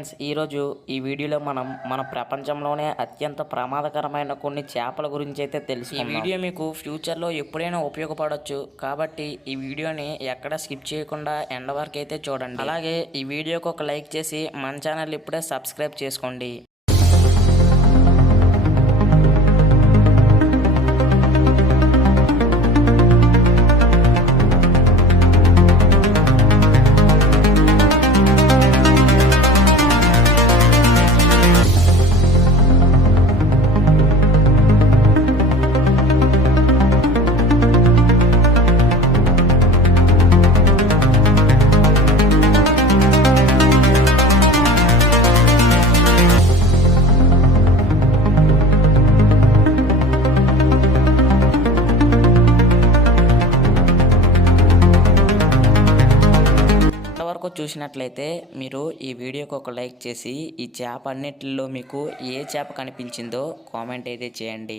Friends, ఈరోజు ఈ వీడియోలో మనం మన ప్రపంచంలోనే అత్యంత ప్రమాదకరమైన కొన్ని చేపల గురించి అయితే తెలుసుకుందాం. ఈ వీడియో మీకు ఫ్యూచర్లో ఎప్పుడైనా ఉపయోగపడవచ్చు కాబట్టి ఈ వీడియోని ఎక్కడ స్కిప్ చేయకుండా ఎండ్ వరకు అయితే చూడండి. అలాగే ఈ వీడియోకి ఒక లైక్ చేసి మన ఛానల్ ఇప్పుడే సబ్స్క్రైబ్ చేసుకోండి. వరకు చూసినట్లయితే మీరు ఈ వీడియోకి ఒక లైక్ చేసి ఈ చేప అన్నిటిలో మీకు ఏ చేప కనిపించిందో కామెంట్ అయితే చేయండి.